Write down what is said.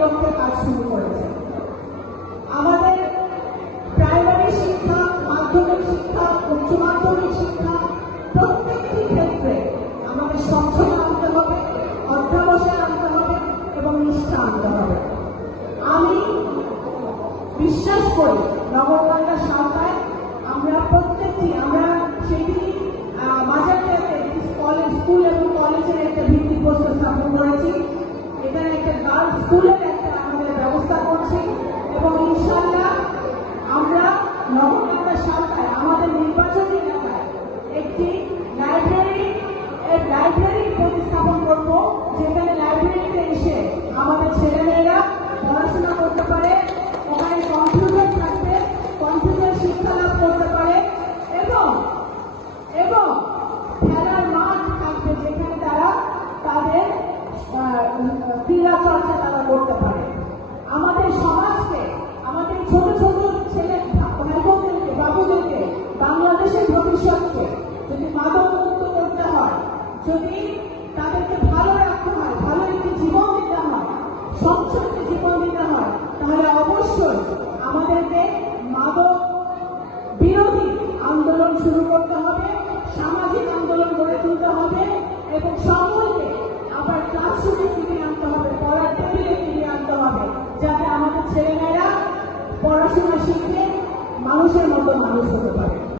লক্ষ্যে কাজ শুরু করেছে। আমাদের প্রাইমারি শিক্ষা, মাধ্যমিক শিক্ষা, উচ্চ মাধ্যমিক শিক্ষা প্রত্যেকটি ক্ষেত্রে আমাদের স্বচ্ছতা আনতে হবে, অধ্যাবসায় আনতে হবে এবং নিষ্ঠা আনতে হবে। আমি বিশ্বাস করি নগরকান্দা সাঁওতায় আমরা সেদিনই মাঝারটাতে স্কুল এবং কলেজের একটা ভিত্তিপ্রস্তর স্থাপন করেছি। এখানে একটা গার্লস স্কুলের একটা আমাদের ব্যবস্থা করছি এবং ইনশাআল্লাহ আমরা নগরকান্দা সাঁওতায় আমাদের নির্বাচনী এলাকায় একটি লাইব্রেরি প্রতিস্থাপন করব, যেখানে লাইব্রেরিতে এসে আমাদের ছেলেমেয়েরা পড়াশোনা করতে পারে, ওখানে কম্পিউটার থাকবে, কম্পিউটার শিক্ষা লাভ করতে পারে এবং খেলার মাঠ থাকবে, যেখানে তারা তাদের ক্রীড়া চর্চা তারা করতে পারে। আমাদের সমাজকে, আমাদের ছোট ছোট ছেলে ভাই বোনদেরকে, বাবুদেরকে, বাংলাদেশের ভবিষ্যৎকে যদি মাদক মুক্ত করতে হয়, যদি তাদেরকে ভালো রাখতে হয়, ভালো একটি জীবন দিতে হয়, স্বচ্ছ একটি জীবন দিতে হয়, তাহলে অবশ্যই আমাদেরকে মাদক বিরোধী আন্দোলন শুরু করতে হবে, সামাজিক আন্দোলন গড়ে তুলতে হবে এবং সকলকে আবার ক্লাসরুমে ফিরিয়ে আনতে হবে, পড়ার টেবিলে ফিরিয়ে আনতে হবে, যাতে আমাদের ছেলেমেয়েরা পড়াশোনা শিখে মানুষের মতো মানুষ হতে পারে।